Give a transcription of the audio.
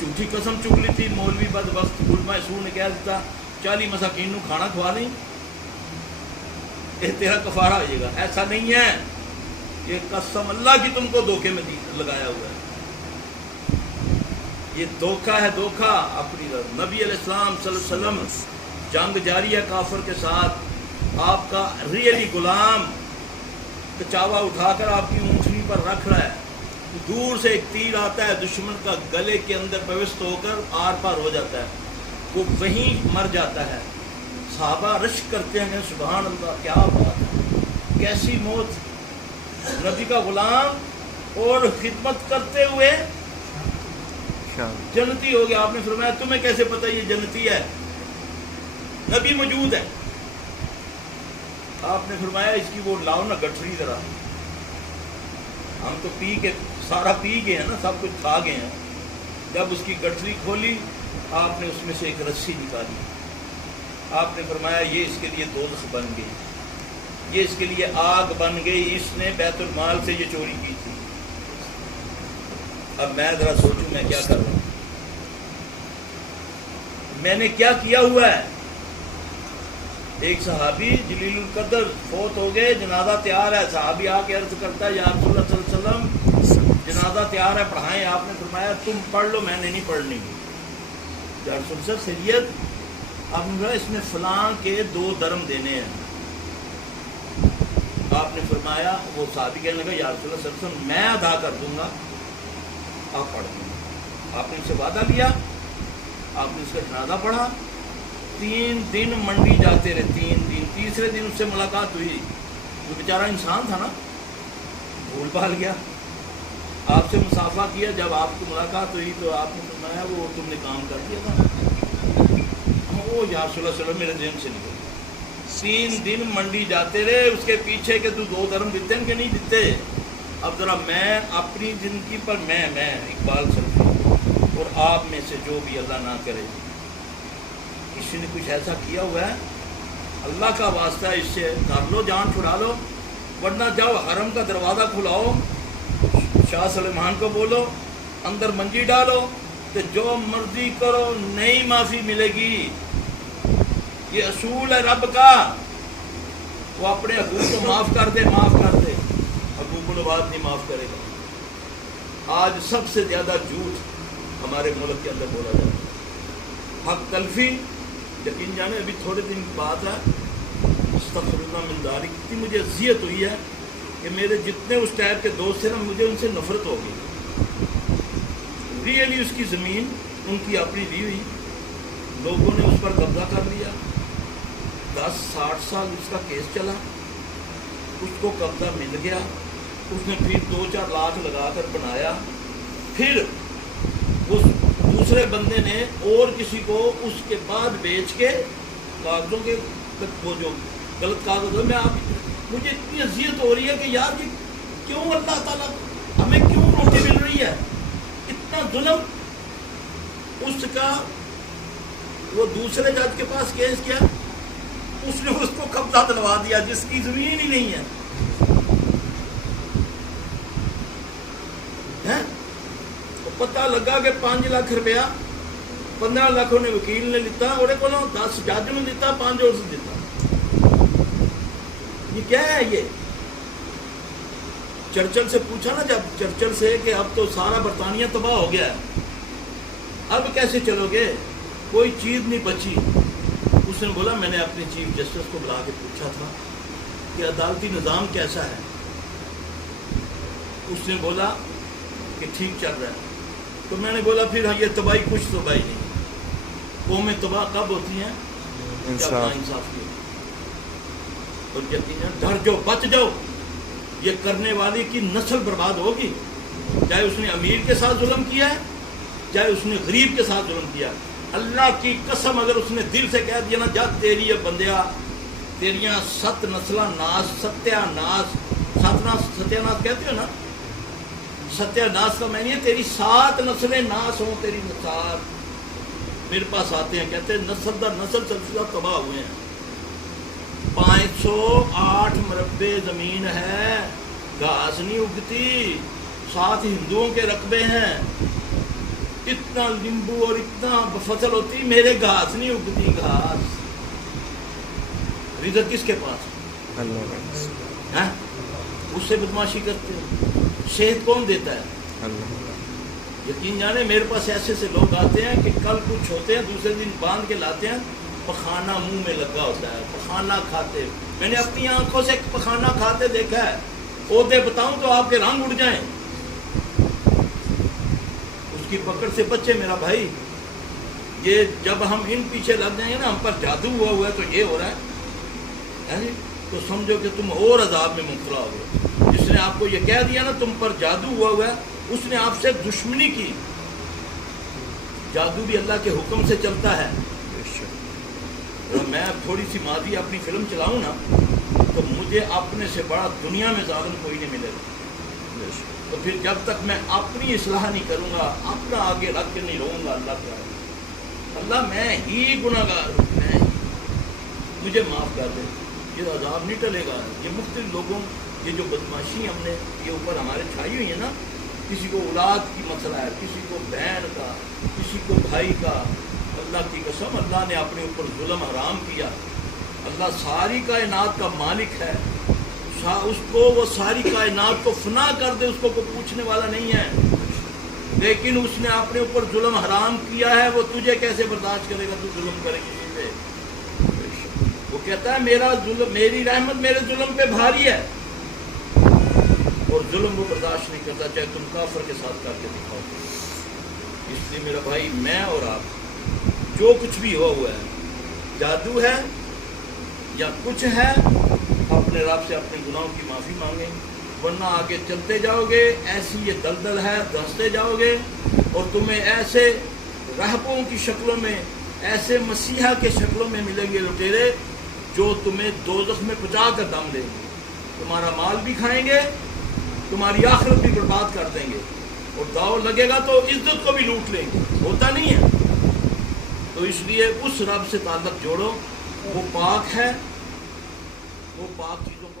झूठी कसम चुक ली थी, मौलवी बदबख्त गुलमा सूर ने कह दिया 40 मसाकीन को खाना खवा दें, ये तेरा कफारा हो जाएगा। ऐसा नहीं है, ये कसम अल्लाह की तुमको धोखे में लगाया हुआ है, ये धोखा है, धोखा। अपनी नबी अलैहिस्सलाम सल्लल्लाहु अलैहि वसल्लम जंग जारी है काफिर के साथ, आपका रियली गुलाम कचावा उठाकर आपकी ऊँटनी पर रख रहा है, दूर से एक तीर आता है, दुश्मन का गले के अंदर प्रविष्ट होकर आर पार हो जाता है, वो वहीं मर जाता है। सहाबा रश करते हैं, सुभान अल्लाह, क्या बात है, कैसी मौत। नबी का गुलाम और खिदमत करते हुए जन्नती हो गया। आपने फरमाया तुम्हें कैसे पता ये जन्नती है? नबी मौजूद है। आपने फरमाया इसकी वो लाओ ना गठरी जरा, हम तो पी के सारा पी गए हैं ना, सब कुछ खा गए हैं। जब उसकी गठरी खोली आपने उसमें से एक रस्सी निकाली, आपने फरमाया ये इसके लिए दोज़ख बन गई, ये इसके लिए आग बन गई, इसने बैतुल माल से ये चोरी की थी। अब मैं जरा सोचूं मैं क्या कर रहा हूं, मैंने क्या किया हुआ है। एक सहाबी जलीलुल कदर फौत हो गए, जनाजा तैयार है, सहाबी आके अर्ज करता है या रसूलुल्लाह सल्लल्लाहु अलैहि वसल्लम जनाजा तैयार है, पढ़ाएं। आपने फरमाया तुम पढ़ लो, मैंने नहीं पढ़नी। या रसूल सैयद आपने कहा इसमें फलां के 2 दरम देने हैं। आपने फरमाया, वो सहाबी कहने लगा या रसूल सल्लल्लाहु अलैहि वसल्लम मैं अदा कर दूंगा, आप पढ़ दूंगा। आपने उससे वादा लिया, आपने उसका जनाजा पढ़ा, 3 दिन मंडी जाते रहे, 3 दिन। तीसरे दिन उससे मुलाकात हुई, वो बेचारा इंसान था ना, भूल भाल गया, आपसे मुसाफा किया। जब आपकी मुलाकात हुई तो आपने फरमाया वो तुमने काम कर दिया था, वो या रसूल सल्लल्लाहु मेरे जेब से निकल। 3 दिन मंडी जाते रहे, उसके पीछे के तू 2 दरम देते हैं कि नहीं देते। अब जरा मैं अपनी ज़िंदगी पर मैं इकबाल सल्फी और आप में से जो भी अल्लाह ना करे किसी ने कुछ ऐसा किया हुआ है, अल्लाह का वास्ता है इससे कर लो, जान छुड़ा लो, वरना जाओ हरम का दरवाज़ा खुलाओ, शाह सलेमान को बोलो अंदर मंजी डालो, तो जो मर्जी करो, नहीं माफ़ी मिलेगी। ये असूल है रब का, वो अपने हकूक़ को माफ़ कर दे, माफ़ कर दे, हकूक़ुल इबाद नहीं माफ़ करेगा। आज सबसे ज़्यादा झूठ हमारे मुल्क के अंदर बोला जाता है, हक तलफी। यकीन जाने अभी थोड़े दिन की बात है, अस्तग़फिरुल्लाह मिन ज़ालिक, इतनी मुझे अज़ियत हुई है कि मेरे जितने उस टाइप के दोस्त थे ना, मुझे उनसे नफ़रत हो गई। रियली उसकी ज़मीन उनकी अपनी दी हुई, लोगों ने उस पर कब्जा कर लिया, 10-60 साल उसका केस चला, उसको कब्जा मिल गया, उसने फिर 2-4 लाख लगाकर बनाया, फिर उस दूसरे बंदे ने और किसी को उसके बाद बेच के कागजों के वो जो गलत कागज में आप, मुझे इतनी अज़ियत हो रही है कि यार ये क्यों अल्लाह ताला हमें क्यों रोटी मिल रही है, इतना जुल्म। उसका वो दूसरे जज के पास केस किया, उसने उसको कब्जा दिलवा दिया जिसकी ज़मीन ही नहीं है, हैं? तो पता लगा कि 5 लाख रुपया 15 लाख उन्हें वकील ने लिता, और 10 जज ने दिता, 5 और से दिता। ये क्या है? ये चर्चिल से पूछा ना जब चर्चिल से कि अब तो सारा बरतानिया तबाह हो गया है, अब कैसे चलोगे, कोई चीज़ नहीं बची। उसने बोला मैंने अपने चीफ जस्टिस को बुला के पूछा था कि अदालती निज़ाम कैसा है। उसने बोला कि ठीक चल रहा है। तो मैंने बोला फिर ये तबाही कुछ तबाही नहीं, कौमें तबाह कब होती हैं जब नाइंसाफ की। तो यकीनन डर जाओ, बच जाओ, ये करने वाले की नस्ल बर्बाद होगी, चाहे उसने अमीर के साथ जुल्म किया है, चाहे उसने गरीब के साथ जुल्म किया। अल्लाह की कसम अगर उसने दिल से कह दिया ना, जब तेरी ये बंदिया तेरियां 7 नस्ल नाश, सत्यानाश, सत्यानाश कहते हो ना, सत्यानाश का मैंने तेरी 7 नस्लें नाश हों, तेरी 7 मेरे पास आते हैं, कहते हैं नस्ल दर नस्ल सिलसिला तबाह हुए हैं। 508 मरबे ज़मीन है, घास नहीं उगती, 7 हिंदुओं के रकबे हैं, اتنا لیمبو اور اتنا فصل ہوتی، میرے گھاس نہیں اگتی، گھاس۔ رزق کس کے پاس ہے؟ اس سے بدماشی کرتے ہو۔ شہد کون دیتا ہے؟ یقین جانے میرے پاس ایسے سے لوگ آتے ہیں کہ کل کچھ ہوتے ہیں، دوسرے دن باندھ کے لاتے ہیں، پخانہ منہ میں لگا ہوتا ہے، پخانہ کھاتے۔ میں نے اپنی آنکھوں سے پخانہ کھاتے دیکھا ہے، عہدے بتاؤں تو آپ کے رنگ اڑ جائیں۔ اس کی پکڑ سے بچے میرا بھائی، یہ جب ہم ان پیچھے لگ جائیں گے نا، ہم پر جادو ہوا ہے تو یہ ہو رہا ہے تو سمجھو کہ تم اور عذاب میں مبتلا ہو گئے۔ جس نے آپ کو یہ ہے نا تم پر جادو ہوا ہے، اس نے آپ سے دشمنی کی۔ جادو بھی اللہ کے حکم سے چلتا ہے۔ میں تھوڑی سی ماضی اپنی فلم چلاؤں نا تو مجھے اپنے سے بڑا دنیا میں ظالم کوئی نہیں ملے گا۔ تو پھر جب تک میں اپنی اصلاح نہیں کروں گا، اپنا آگے رکھ کے نہیں رہوں گا، اللہ میں ہی گناہ گار ہوں، میں ہی، مجھے معاف کر دے۔ یہ عذاب نہیں ٹلے گا۔ یہ مختلف لوگوں، یہ جو بدماشی ہم نے یہ اوپر ہمارے چھائی ہوئی ہے نا، کسی کو اولاد کی مسئلہ ہے، کسی کو بہن کا، کسی کو بھائی کا، اللہ کی قسم اللہ نے اپنے اوپر ظلم حرام کیا۔ اللہ ساری کائنات کا مالک ہے، اس کو وہ ساری کائنات کو فنا کر دے، اس کو کوئی پوچھنے والا نہیں ہے، لیکن اس نے اپنے اوپر ظلم حرام کیا ہے۔ وہ تجھے کیسے برداشت کرے گا؟ تو ظلم کرے کسی پہ؟ وہ کہتا ہے میرا ظلم، میری رحمت میرے ظلم پہ بھاری ہے، اور ظلم وہ برداشت نہیں کرتا، چاہے تم کافر کے ساتھ کر کے دکھاؤ۔ اس لیے میرا بھائی، میں اور آپ جو کچھ بھی ہوا ہے، جادو ہے یا کچھ ہے، اپنے رب سے اپنے گناہوں کی معافی مانگیں، ورنہ آگے چلتے جاؤ گے، ایسی یہ دلدل ہے، دھنستے جاؤ گے، اور تمہیں ایسے راہبوں کی شکلوں میں، ایسے مسیحا کے شکلوں میں ملیں گے لٹیرے، جو تمہیں دوزخ میں پہنچا کر دم دیں گے، تمہارا مال بھی کھائیں گے، تمہاری آخرت بھی برباد کر دیں گے، اور داؤ لگے گا تو عزت کو بھی لوٹ لیں گے۔ ہوتا نہیں ہے۔ تو اس لیے اس رب سے تعلق جوڑو، وہ پاک ہے، وہ پاک چیزوں کو